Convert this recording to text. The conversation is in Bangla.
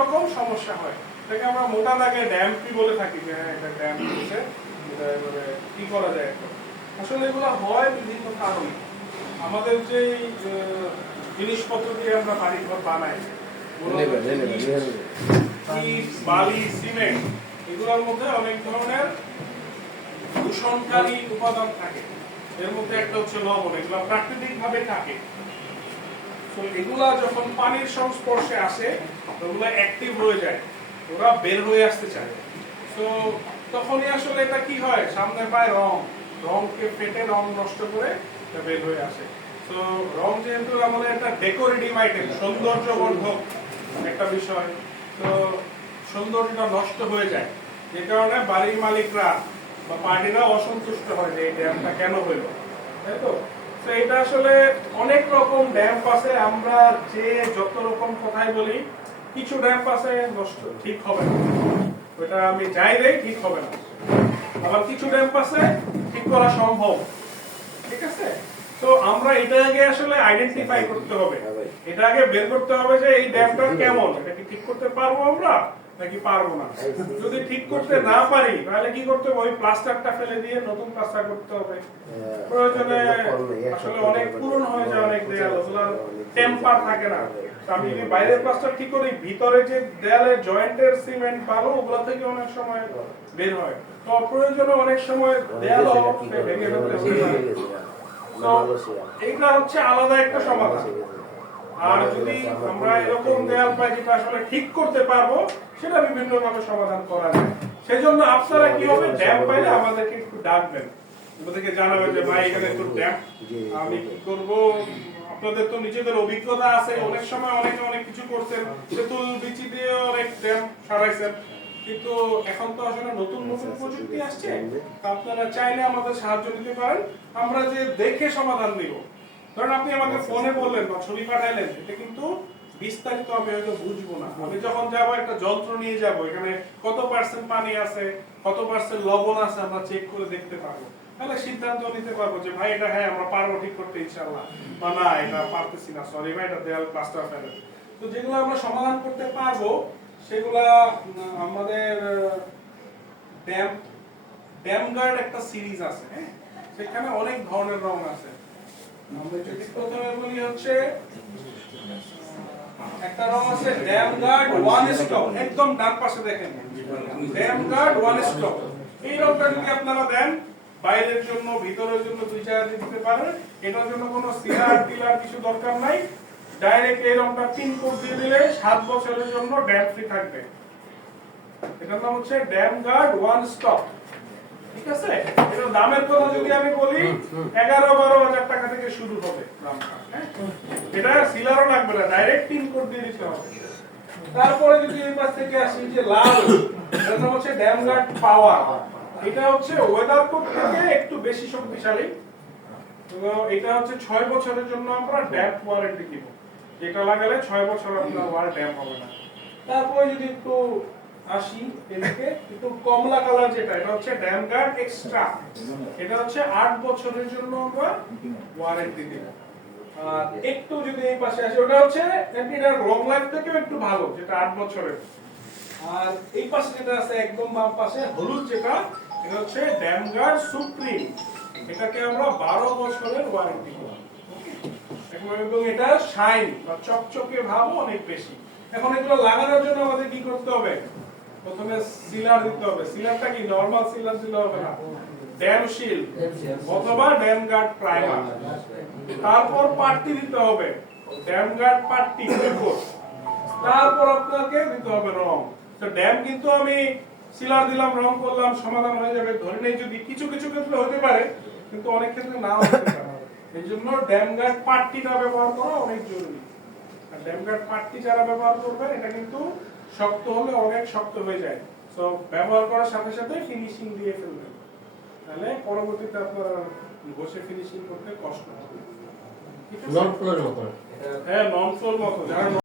রকম সমস্যা হয়। এটাকে আমরা মোটা দাগে ড্যাম্পি বলে থাকি যে হ্যাঁ এটা ড্যাম্প হচ্ছে। কি করা যায় এখন আসলে এগুলো হয় বিভিন্ন কারণে। আমাদের যে জিনিসপত্র দিয়ে আমরা বাড়ি ঘর বানাই বালি সিমেন্ট এগুলোর মধ্যে অনেক ধরনের দূষণকারী উপাদান থাকে। এর মধ্যে একটা হচ্ছে লবণ এগুলো প্রাকৃতিক ভাবে থাকে। তো এগুলা যখন পানির সংস্পর্শে আসে, ওগুলো অ্যাক্টিভ হয়ে যায়। ওরা বের হয়ে আসতে চায়। তো তখনই আসলে এটা কি হয়? সামনে পায় রং। রংকে ফেটে রং নষ্ট করে এটা বের হয়ে আসে। তো রং যেহেতু আমাদের একটা ডেকোরেটিভ আইটেম সৌন্দর্যবর্ধক একটা বিষয়, তো সৌন্দর্যটা নষ্ট হয়ে যায়। যে কারণে বাড়ির মালিকরা বা পার্টিরা অসন্তুষ্ট হয় যে এই ড্যামটা কেন হইল তাই তো? তো এটা আসলে অনেক রকম ড্যাম্প আছে। আমরা যে যত রকম কথাই বলি কিছু ড্যাম্প আছে নষ্ট ঠিক হবে না। ওটা আমি যাই দেই ঠিক হবে না। আবার কিছু ড্যাম্প আছে ঠিক করা সম্ভব। ঠিক আছে? তো আমরা এটা আগে আসলে আইডেন্টিফাই করতে হবে। এটা আগে বের করতে হবে যে এই ড্যামটা কেমন এটা কি ঠিক করতে পারব আমরা? নাকি পারব না? যদি ঠিক করতে না পারি তাহলে কি করতে হবে? ওই প্লাস্টারটা ফেলে দিয়ে নতুন প্লাস্টার করতে হবে। প্রয়োজনে আসলে অনেক পুরনো হয়ে যায় অনেক দেয়াল ওগুলো টেম্পার থাকে না। আমি যদি বাইরের প্লাস্টার ঠিক করি ভিতরে যে দেয়ালের জয়েন্টের সিমেন্ট ভালো ওগুলো থেকে অনেক সময় বের হয়। তো প্রয়োজনে অনেক সময় দেয়াল ভেঙে ফেলতে এইটা হচ্ছে আলাদা একটা সমাধান। আর যদি আমরা এরকম দেয়াল পাই যেটা আসলে ঠিক করতে পারব, সেটা বিভিন্ন ভাবে সমাধান করা যায়। সেই জন্য আপনারা কি হবে? ড্যাম পাইলে আমাদেরকে একটু ডাকবেন। আমাদেরকে জানাবেন যে, ভাই, এখানে একটু ড্যাম। আমি কি করব? আপনাদের তো নিজেদের অভিজ্ঞতা আছে। অনেক সময় অনেকে অনেক কিছু করছেন। তেঁতুল, বিচি দিয়ে অনেক ড্যাম সারাইছেন। কিন্তু এখন তো আসলে নতুন নতুন প্রযুক্তি আসছে। আপনারা চাইলে আমাদের সাহায্য নিতে পারেন। আমরা যে দেখে সমাধান দিব ধরেন আপনি আমাকে ফোনে বললেন বা ছবি পাঠাইলেন এটা কিন্তু বিস্তারিত আমি হয়তো বুঝব না। আমি যখন যাব একটা যন্ত্র নিয়ে যাব এখানে কত পার্সেন্ট পানি আছে কত পার্সেন্ট লবণ আছে আমরা চেক করে দেখতে পারব। তাহলে সিদ্ধান্ত নিতে পারব যে ভাই এটা হ্যাঁ আমরা পারব ঠিক করতে ইনশাআল্লাহ। বা না এটা পারতেছি না সরি ভাই এটা দেয়াল প্লাস্টার তো যেগুলো আমরা সমাধান করতে পারব সেগুলা আমাদের ড্যাম ড্যাম গার্ড একটা সিরিজ আছে হ্যাঁ? সেখানে অনেক ধরনের রং আছে। বাইরের জন্য, ভিতরের জন্য দুই জায়গা দিতে পারেন। এটার জন্য কোনো সিলার টিলার কিছু দরকার নাই। ডাইরেক্ট এই পিন কোড দিয়ে দিলে সাত বছরের জন্য ড্যাম ফ্রি থাকবে। এটার নাম হচ্ছে ড্যাম গার্ড ওয়ান স্টপ ঠিক আছে? দামের কথা যদি আমি বলি এগারো বারো হাজার টাকা থেকে শুরু হবে দামটা হ্যাঁ? এটা সিলারও লাগবে না ডাইরেক্ট পিন কোড দিয়ে দিতে হবে। তারপরে যদি এই পাশ থেকে আসি যে লাল নাম হচ্ছে ড্যাম গার্ড পাওয়ার এটা হচ্ছে ওয়েদার কোড থেকে একটু বেশি শক্তিশালী। এটা হচ্ছে ছয় বছরের জন্য আমরা ড্যাপ ওয়ারেন্টি দিব। এটা লাগালে ছয় বছর আপনার ওয়ার ড্যাপ হবে না। তারপরে যদি একটু আসি এদিকে একটু কমলা কালার যেটা, এটা হচ্ছে ড্যাম গার্ড এক্সট্রা এটা হচ্ছে আট বছরের জন্য আমরা ওয়ারেন্টি আর একটু যদি এই পাশে আসি, ওটা হচ্ছে লাইফ থেকেও একটু ভালো, যেটা আট বছরের। আর এই পাশে যেটা আছে, একদম বাম পাশে, হলুদ যেটা, এটা হচ্ছে ড্যাম গার্ড সুপ্রিম এটাকে আমরা বারো বছরের ওয়ারেন্টি এবং এটা শাইন বা চকচকে ভাবও অনেক বেশি। এখন এগুলো লাগানোর জন্য আমাদের কি করতে হবে? প্রথমে সিলার দিতে হবে। সিলারটা কি? নরমাল সিলার দিলে হবে না? Dam shield. অথবা ড্যাম গার্ড প্রাইমার। তারপর পাট্টি দিতে হবে। ড্যাম গার্ড পাট্টি তারপর আপনাকে দিতে হবে রং। তো ড্যাম কিন্তু আমি সিলার দিলাম রং করলাম সমাধান হয়ে যাবে। ধরে নেই যদি কিছু কিছু ক্ষেত্রে হতে পারে কিন্তু অনেক ক্ষেত্রে না হতে পারে। এই জন্য ড্যাম গার্ড পাট্টিটা ব্যবহার করা অনেক জরুরি। আর ড্যাম গার্ড পাট্টি যারা ব্যবহার করবে এটা কিন্তু শক্ত হলে অনেক শক্ত হয়ে যায়। তো ব্যবহার করার সাথে সাথে ফিনিশিং দিয়ে ফেলবেন তাহলে পরবর্তীতে আপনার বসে ফিনিশিং করতে কষ্ট হবে। হ্যাঁ নন ফ্লোর মতো। যারা